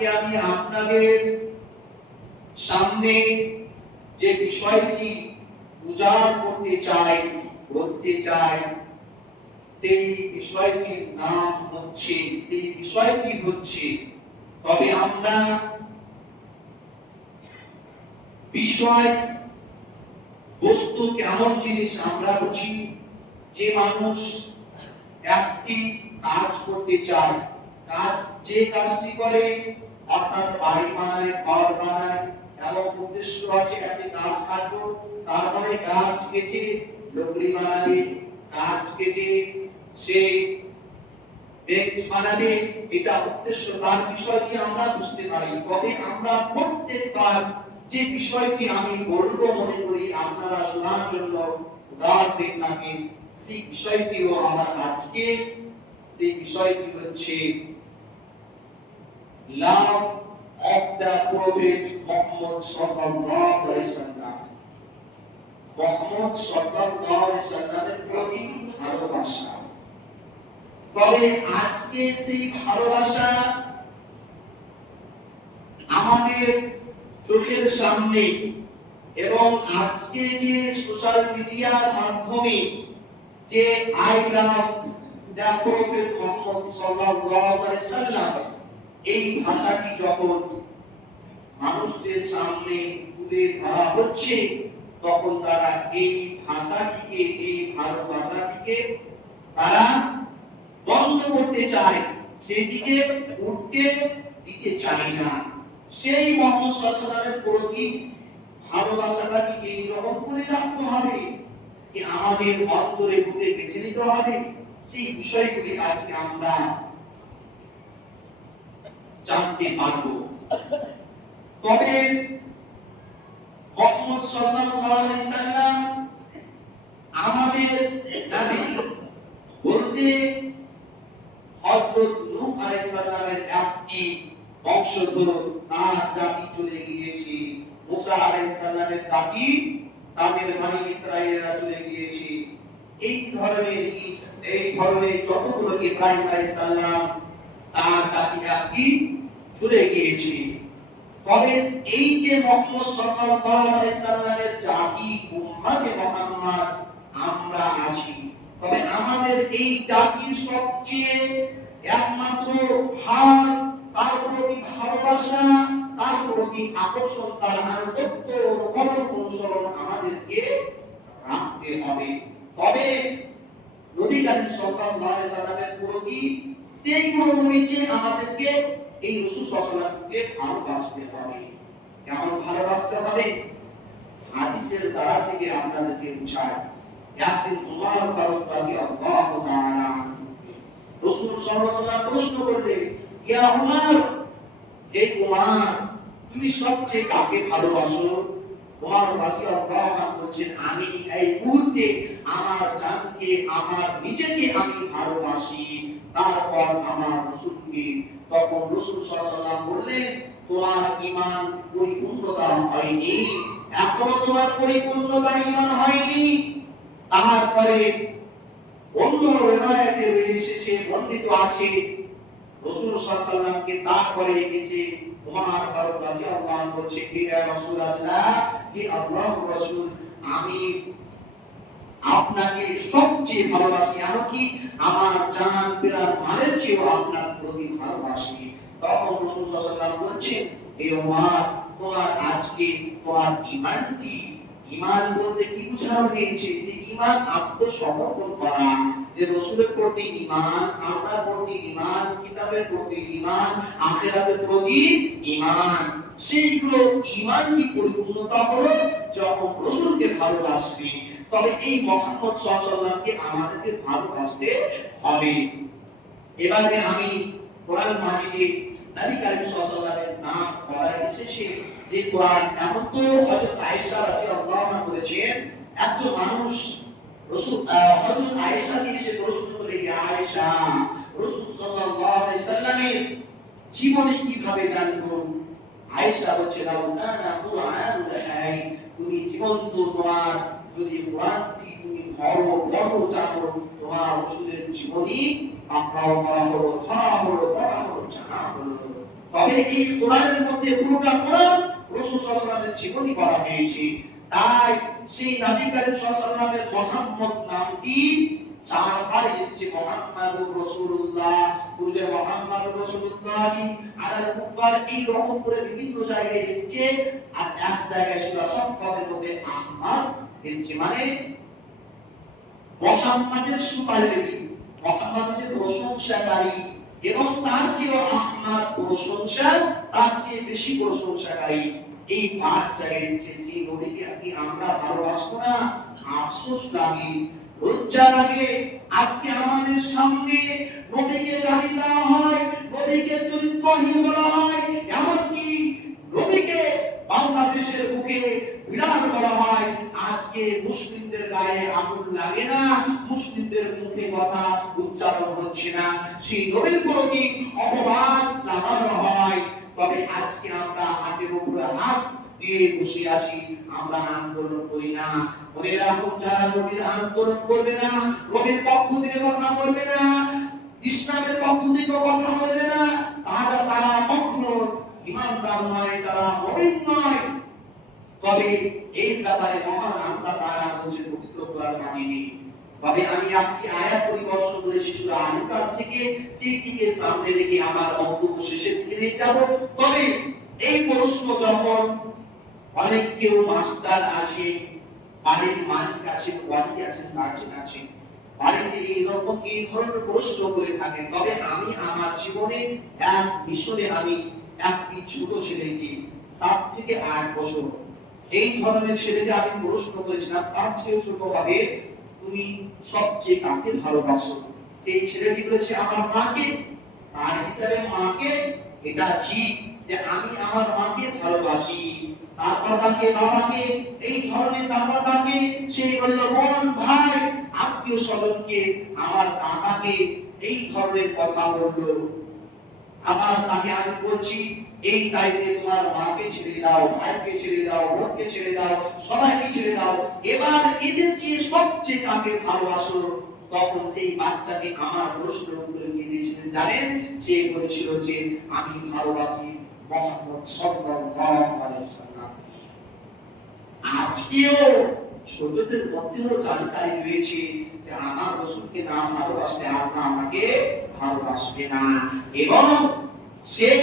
আজকে আমি আপনাদের সামনে যে বিষয়টি উজাড় করতে চাই, বলতে চাই, সেই বিষয়টির নাম হচ্ছে, সেই বিষয়টি হচ্ছে, তবে আমরা বিষয়, বস্তু কেমন জিনিস আমরা বুঝি, যে মানুষ একটি কাজ করতে চায়, তার যে কাজটি করে অর্থাৎ বাড়ি বানায় ঘর বানায় উদ্দেশ্য আছে কাটবো, তারপরে গাছ কেটে গাছ কেটে সে বেঞ্চ বানাবে, এটা উদ্দেশ্য, তার বিষয়টি আপনারা শোনার জন্য সেই সেই বিষয়টি হচ্ছে love of the prophet Muhammad সাল্লাল্লাহু আলাইহি সাল্লাম। মোহাম্মদ সাল্লাল্লাহু আলাইহি প্রতি ভালোবাসা। তবে আজকে সেই ভালোবাসা আমাদের চোখের সামনে এবং আজকে যে সোশ্যাল মিডিয়ার মাধ্যমে যে I love the prophet Muhammad সাল্লাল্লাহু আলাইহি সাল্লাম এই ভাষাটি যখন মানুষদের সামনে তুলে ধরা হচ্ছে, তখন তারা এই ভাষাটিকে, এই ভালোবাসাটিকে তারা বন্ধ করতে চায়, সেদিকে উঠতে দিতে চায় না। সেই মোহাম্মদ সাল্লামের প্রতি ভালোবাসাটাকে এইরকম করে রাখতে হবে? আমাদের অন্তরে বুকে গেঁথে নিতে হবে? সেই বিষয়গুলি আজকে আমরা জানতে পারব। তবে মোহাম্মদ সাল্লাল্লাহু আলাইহি সাল্লাম আমাদের নবী বলতে হযরত নূহ আলাইহিস সালামের একটি বংশধর তার জাতি চলে গিয়েছে। মুসা আলাইহিস সালামের জাতি তাদের মানে চলে গিয়েছে। এই ধরনের এই ধরনের যতগুলো ইব্রাহিম আলাইহিস সালাম তার চলে গিয়েছে। তবে এই যে সাল্লাল্লাহু আলাইহি জাতি, উম্মতে মুহাম্মদ, আমরা আছি। তবে আমাদের এই জাতির সবচেয়ে একমাত্র তার প্রতি ভালোবাসা, তার প্রতি আকর্ষণ, তার আনুগত্য অনুকরণ অনুসরণ আমাদেরকে রাখতে হবে। তবে নবী সাল্লাল্লাহু আলাইহি সাল্লামের প্রতি সেই আমাদেরকে এই রাসূল সাল্লামকে ভালোবাসতে হবে। কেমন ভালোবাসতে হবে? হাদিসের দ্বারা থেকে আপনাদেরকে বুঝায়। সবচেয়ে কাকে ভালোবাসো? আমি এই মুহূর্তে আমার জানকে, আমার নিজেকে আমি ভালোবাসি। তারপর আমার রাসূলকে তখন রাসূল সাল্লাম বললেন, তোমার ঈমান পরিপূর্ণতা হয়নি, এখনও তোমার পরিপূর্ণতা ঈমান হয়নি। তারপরে অন্য রয়েছে, সে আছে, রাসূল সাল্লামকে তারপরে এসে বলছে আমি আপনাকে সবচেয়ে ভালোবাসি। এমনকি আমার জান প্রাণ মালের চেয়েও আপনার প্রতি ভালোবাসি। তখন রাসূল বলছেন তোমার আজকে তোমার ঈমান কি? ঈমান বলতে কি বোঝানো হয়েছে? যে ঈমান আত্মসমর্পণ করা, যে রসুলের প্রতি ঈমান আল্লাহর প্রতি ঈমান, কিতাবের প্রতি ঈমান, আখিরাতের প্রতি ঈমান। সেইগুলো ঈমান কি পরিপূর্ণতা হলো? যখন রসুলকে ভালোবাসবে তবে এই মোহাম্মদ সাল্লাল্লাহু আমাদেরকে ভালোবাসতে হবে। এবারে আমি কোরআন মাজিদে নবী কারীম সাল্লাল্লাহু নাম করা এসেছে যে কোরআন এমন তো হযরত আয়েশা রাদিয়াল্লাহু আনহা বলেছেন, একজন মানুষ রাসূল হযরত আয়েশা দিয়ে সে প্রশ্ন করে, ইয়া আয়েশা, রাসূল সাল্লাল্লাহু আলাইহি সাল্লামের জীবনে কীভাবে জানব? আয়েশা বলছে, লাউ কানা কুরআনুল হাই, তুমি জীবন্ত তোমার যদি কোরআনটি তুমি ধরো পড়ো জানো তোমার রাসূলের জীবনী, আমরাও করা হলো ধরা হলো পড়া হলো জানা হলো তবে এই কোরআনের মধ্যে পুরোটা কোরআন রাসূল সাল্লাল্লাহু জীবনী করা হয়েছে। তাই সেই নবী করিম ওয়াসাল্লামের মুহাম্মদ নামটি চারবার এসেছে মোহাম্মদুর রাসূলুল্লাহ পূর্বে মোহাম্মদুর রাসূলুল্লাহ। আলাল কুফার এই রকম করে বিভিন্ন জায়গায় এসেছে। আর এক জায়গায় শুধু সংখ্যাদের মধ্যে আহমদ মানে মোহাম্মদ প্রশংসাকারী এবং তার চেয়ে প্রশংসা, তার চেয়ে বেশি প্রশংসাকারী এই পাঁচ জায়গায় আমরা ভালোবাসবো না? আফসোস লাগে, লজ্জা লাগে। আজকে আমাদের সামনে নবীকে গালি দেওয়া হয় নবীকে চরিত্রহীন বলা হয়। নবীকে বাংলাদেশের বুকে বিরাট করা হয়, আজকে মুসলিমদের গায়ে আগুন লাগে না, মুসলিমদের মুখে কথা উচ্চারণ হচ্ছে না। সেই নবীর প্রতি অপমান লাগানো হয়? তবে আজকে আমরা হাতের উপরে হাত দিয়ে বসে আছি, আমরা আন্দোলন করি না। মনে রাখুন যারা নবীর আন্দোলন করবে না নবীর পক্ষ থেকে কথা বলবে না, ইসলামের পক্ষ থেকে কথা বলবে না তারা তারা কখনো ইমানদার নয়, তারা মমিন নয়। তবে এই ব্যাপারে মহান আল্লাহ তাআলা বলেছেন পবিত্র কোরআন মাজিদে তবে আমি একটি আয়াত পরিবর্তন সূরা আল ইমরান থেকে সেইটিকে সামনে রেখে আমার বক্তব্য শেষের দিকে নিয়ে যাব। তবে এই প্রশ্ন যখন অনেক কেউ মাস্টার আছে বাড়ির মালিক আছে ওয়ালি আছে গার্জেন আছে বাড়িতে এইরকম এই ধরনের প্রশ্ন করে থাকে, তবে আমি আমার জীবনে এক মিশনে আমি একটি ছোট ছেলেকে সাত থেকে আট বছর এই ধরনের ছেলেকে আমি প্রশ্ন করেছিলাম, তার চেয়েও ছোট হবে তুমি সবচেয়ে কাকে ভালোবাসো? সেই ছেলেটি বলেছে, আমার মাকে। তার হিসাবে মাকে, এটা ঠিক যে আমি আমার মাকে ভালোবাসি। তারপর তাকে বাবাকে, এই ধরনের তারপর তাকে সে বলল, বোন, ভাই আত্মীয় স্বজনকে আমার দাদাকে এই ধরনের কথা বলল। আবার তাকে আমি বলছি, এই সাইডে তোমার মাকে ছেড়ে দাও, ভাইকে ছেড়ে দাও, বোনকে ছেড়ে দাও, সবাইকে ছেড়ে দাও। এবার এদের চেয়ে সবচেয়ে কাকে ভালোবাসো, তখন সেই বাচ্চাকে আমার প্রশ্ন দিয়ে দিয়েছিলেন জানেন? সে বলেছিল যে, আমি ভালোবাসি মোহাম্মদ সাল্লাল্লাহু আলাইহি ওয়াসাল্লাম আজকেও ছোটদের মধ্যেও জানকারি রয়েছে যে, আমার রসুলকে না ভালোবাসলে আল্লাহ আমাকে ভালোবাসবে না। এবং সেই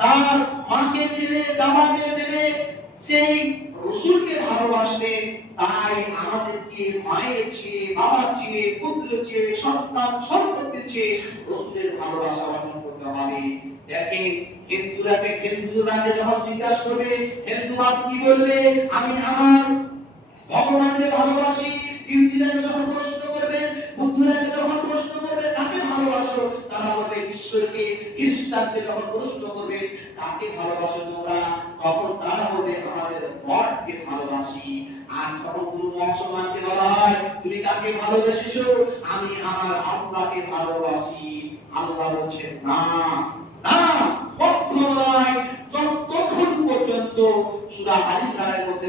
তার মাকে দিলে দামাকে দিলে সেই রসুলকে ভালোবাসলে তাই আমাদেরকে মায়ের চেয়ে, বাবার চেয়ে পুত্র চেয়ে, সন্তান সম্পত্তির চেয়ে রসুলের ভালোবাসা অর্জন করতে হবে। দেখে হিন্দুরাকে হিন্দুরাকে যখন জিজ্ঞাসা করবে কি বলবে? আমি আমার ভগবানকে ভালোবাসি। ইহুদিরাকে যখন প্রশ্ন করবে বুদ্ধরাকে যখন প্রশ্ন করবে, তাকে ভালোবাসো? তারা হবে ঈশ্বরকে খ্রিস্টানকে যখন প্রশ্ন করবে তাকে ভালোবাসো তোমরা? তখন তারা বলবে, আমাদের মঠকে ভালোবাসি। আমি আমার ভালোবাসি। আল্লাহ না না নয় যতক্ষণ পর্যন্ত সূরা আল ইমরানের মধ্যে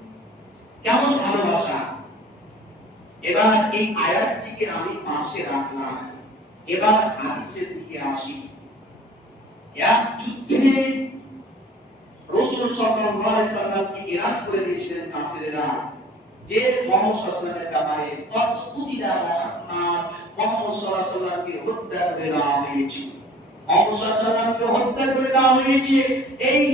কেমন ভালোবাসা? এবার এই আয়াতটিকে আমি পাশে রাখলাম। এবার হাদিসের দিকে আসি। এক যুদ্ধে রাসূল সাল্লামকে ইরাক করে দিয়েছিলেন কাফেররা। যে ব্যাপারে কত সাল্লামকে হত্যা করে দেওয়া হয়েছে। মোহাম্মদ হত্যা করে দেওয়া হয়েছে। এই